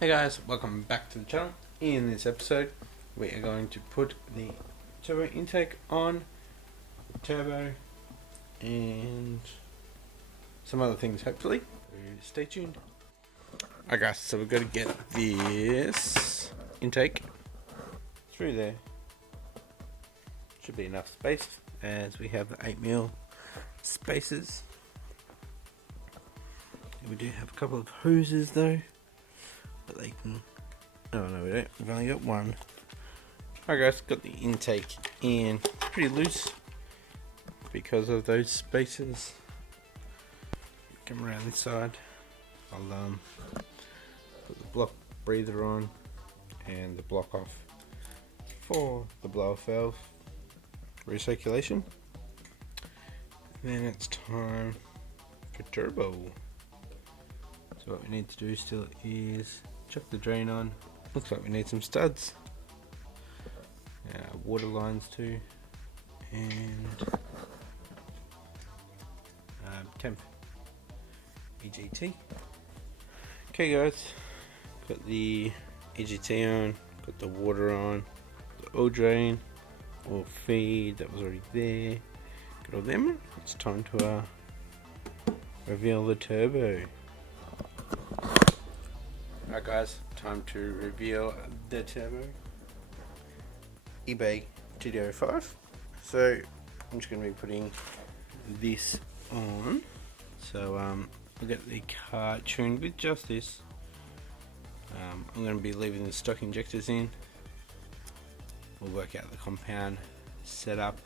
Hey guys, welcome back to the channel. In this episode we are going to put the turbo intake on, turbo, and some other things hopefully. So stay tuned. Alright guys, so we've got to get this intake through there. Should be enough space as we have the 8mm spaces. We do have a couple of hoses though. But they can. Oh no, we don't. We've only got one. Alright guys, got the intake in pretty loose because of those spaces. Come around this side. I'll put the block breather on and the block off for the blow off valve recirculation. Then it's time for turbo. So what we need to do still is chuck the drain on. Looks like we need some studs, water lines too, and temp EGT. Okay guys, got the EGT on, got the water on, the oil drain, oil feed that was already there. Got all them. It's time to reveal the turbo. Alright guys, time to reveal the turbo eBay TD05. So I'm just going to be putting this on. So I'll get the car tuned with just this. I'm going to be leaving the stock injectors in. We'll work out the compound setup,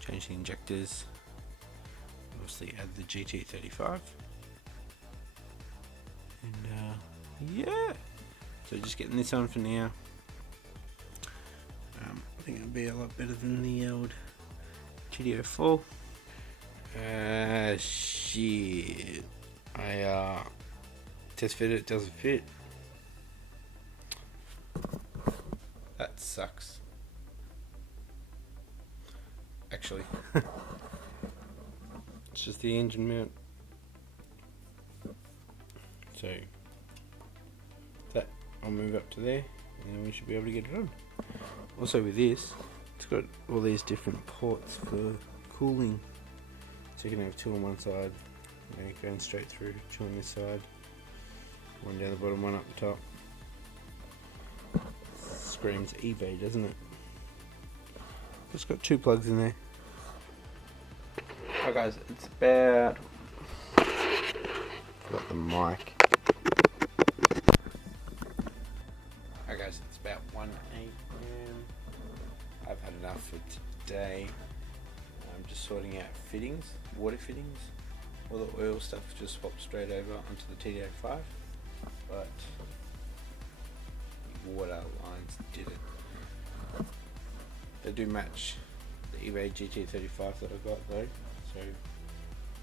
change the injectors, obviously add the GT35. And yeah, so just getting this on for now. I think it'll be a lot better than the old TD04. Shit, I test fit it, doesn't fit. That sucks. Actually, it's just the engine mount. So that I'll move up to there and then we should be able to get it on. Also with this, it's got all these different ports for cooling. So you can have two on one side, going straight through, two on this side, one down the bottom, one up the top. Screams eBay, doesn't it? It's got two plugs in there. Alright guys, it's about... Got the mic. Alright guys, it's about 1 AM. I've had enough for today. I'm just sorting out fittings, water fittings. All the oil stuff just swapped straight over onto the TD05, but the water lines didn't. They do match the eBay GT35 that I got though, so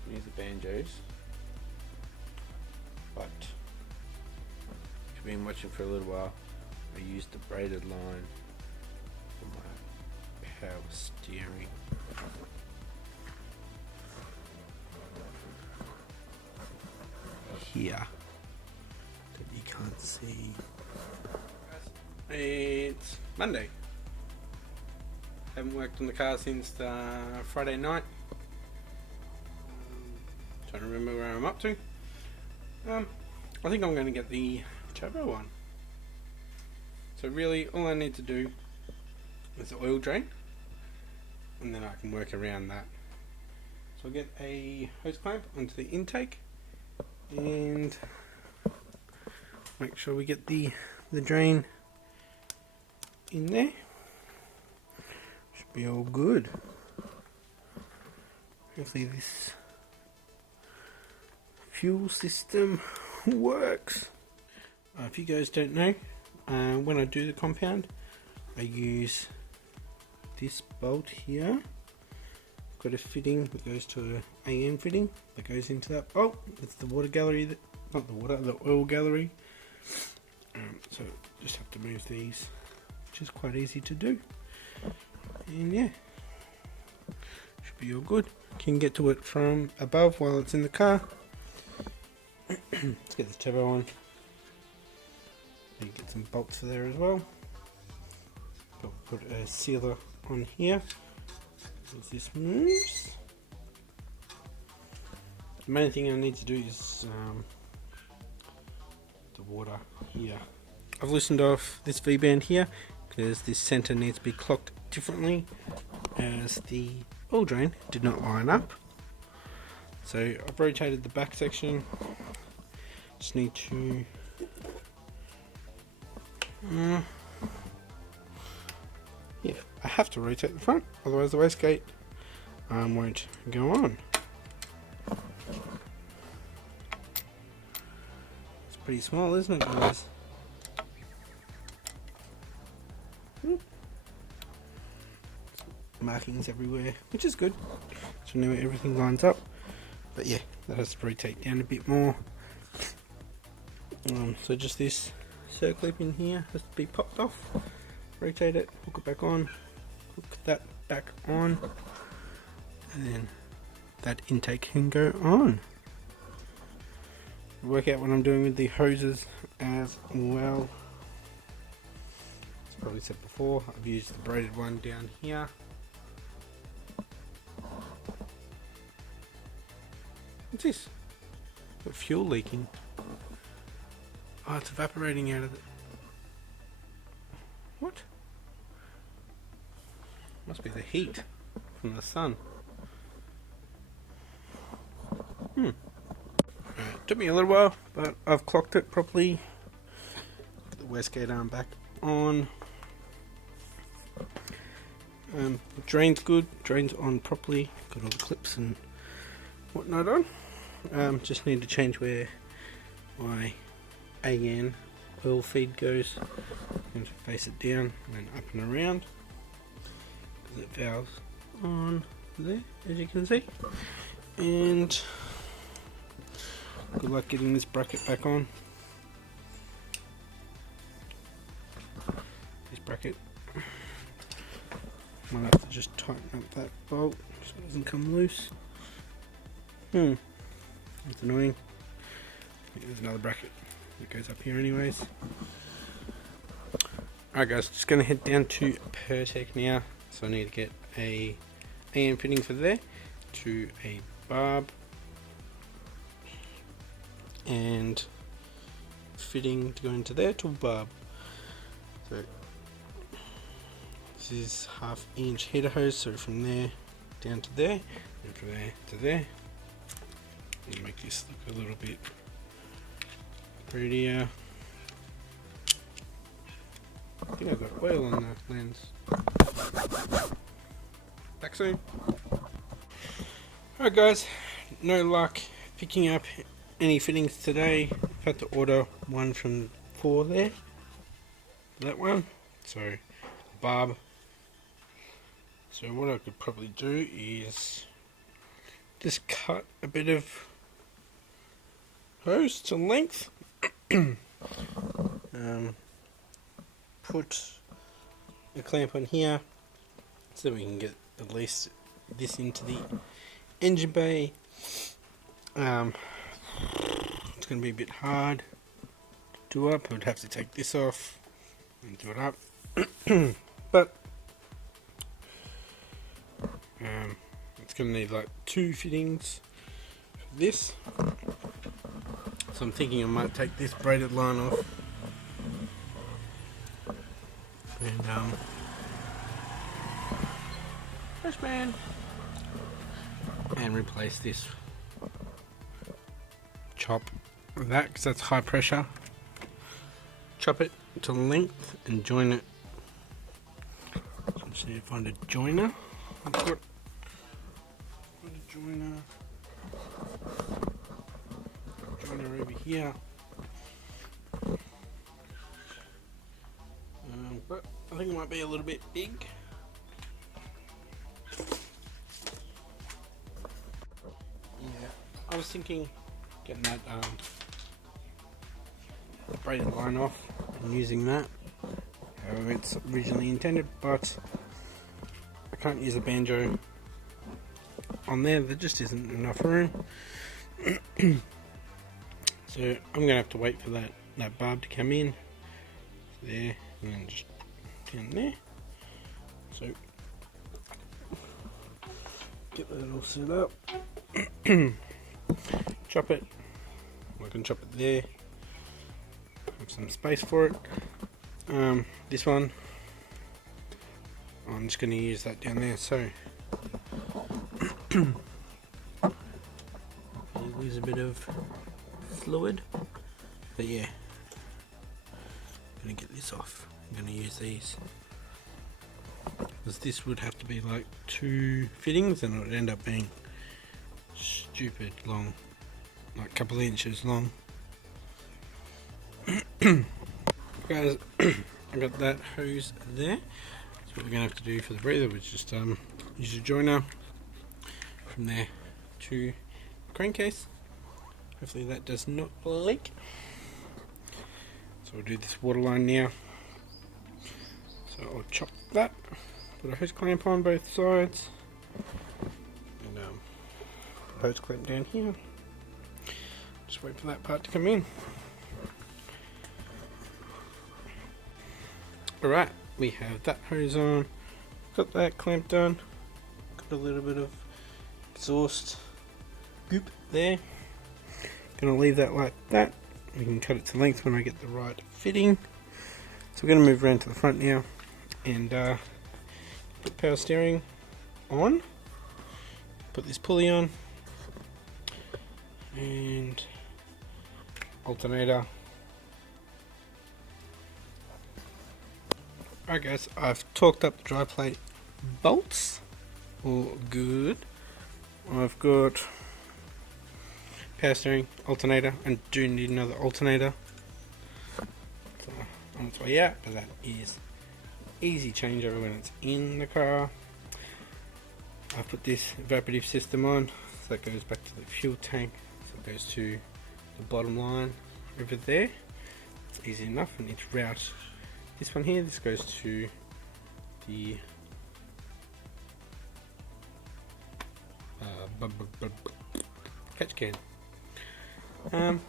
use the banjos. But if you've been watching for a little while, I used the braided line for my power steering. Here, that you can't see. It's Monday. Haven't worked on the car since Friday night. Trying to remember where I'm up to. I think I'm going to get the turbo on. So really all I need to do is the oil drain and then I can work around that. So I'll get a hose clamp onto the intake and make sure we get the drain in there. Should be all good. Hopefully this fuel system works. If you guys don't know, when I do the compound, I use this bolt here. Got a fitting that goes to an AM fitting that goes into that bolt. It's the water gallery, not the water, the oil gallery. So just have to move these, which is quite easy to do. And yeah, should be all good. Can get to it from above while it's in the car. Let's get the turbo on. some bolts for there as well. I'll put a sealer on here as this moves. The main thing I need to do is the water here. I've loosened off this V-band here because this center needs to be clocked differently as the oil drain did not line up. So I've rotated the back section. Just need to yeah, I have to rotate the front, otherwise the wastegate won't go on. It's pretty small, isn't it, guys? Markings everywhere, which is good, so now everything lines up. But yeah, that has to rotate down a bit more. So just this circle clip in here has to be popped off, rotate it, hook it back on, hook that back on, and then that intake can go on. Work out what I'm doing with the hoses as well. As I probably said before, I've used the braided one down here. What's this? Got fuel leaking. Oh, it's evaporating out of it. What? Must be the heat from the sun. Took me a little while, but I've clocked it properly. Put the wastegate arm back on. Drain's good. Drain's on properly. Got all the clips and whatnot on. Just need to change where my AN oil feed goes. I'm going to face it down and then up and around, because it valves on there, as you can see. And good luck getting this bracket back on. This bracket, might have to just tighten up that bolt so it doesn't come loose. That's annoying. There's another bracket that goes up here anyways. Alright guys, just going to head down to Pertec now. So I need to get a AM fitting for there, to a barb, and fitting to go into there to a barb. So this is 1/2 inch heater hose, so from there down to there, and from there to there. And make this look a little bit prettier. I think I've got oil on the lens. Back soon. Alright guys, no luck picking up any fittings today. I've had to order one from 4 there. That one. So, barb. So what I could probably do is just cut a bit of hose to length. Put a clamp on here so we can get at least this into the engine bay. It's going to be a bit hard to do up. I would have to take this off and do it up. But it's going to need like 2 fittings for this. So I'm thinking I might take this braided line off and fresh man, and replace this chop with that, because that's high pressure. Chop it to length and join it. So I'm just need to find a joiner. I've got a joiner over here. But I think it might be a little bit big. Yeah, I was thinking getting that braided line off and using that how it's originally intended, but I can't use a banjo on there. There just isn't enough room. So I'm gonna have to wait for that barb to come in, there, and then just down there. So get that all set up. Chop it. I can chop it there. Have some space for it. This one, I'm just going to use that down there. So lose a bit of fluid, but yeah, I'm going to get this off. I'm going to use these, because this would have to be like 2 fittings and it would end up being stupid long, like a couple of inches long. Guys, I got that hose there. So what we're going to have to do for the breather was just use a joiner from there to the crankcase. Hopefully that does not leak. So we'll do this water line now. So I'll chop that, put a hose clamp on both sides, and hose clamp down here. Just wait for that part to come in. Alright, we have that hose on, got that clamp done, got a little bit of exhaust goop there. Gonna leave that like that. We can cut it to length when I get the right fitting. So we're gonna move around to the front now and put power steering on, put this pulley on, and alternator. Alright guys, I've torqued up the dry plate bolts, all good. I've got power steering, alternator, and do need another alternator. So on its way out, but that is easy changeover when it's in the car. I've put this evaporative system on, so that goes back to the fuel tank, so it goes to the bottom line over there. It's easy enough, and it's route. This one here, this goes to the catch can. Yeah, I'm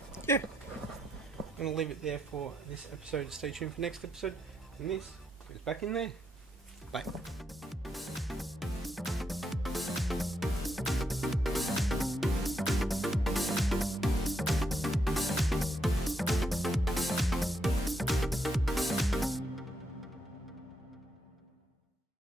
going to leave it there for this episode. Stay tuned for next episode, and this goes back in there. Bye.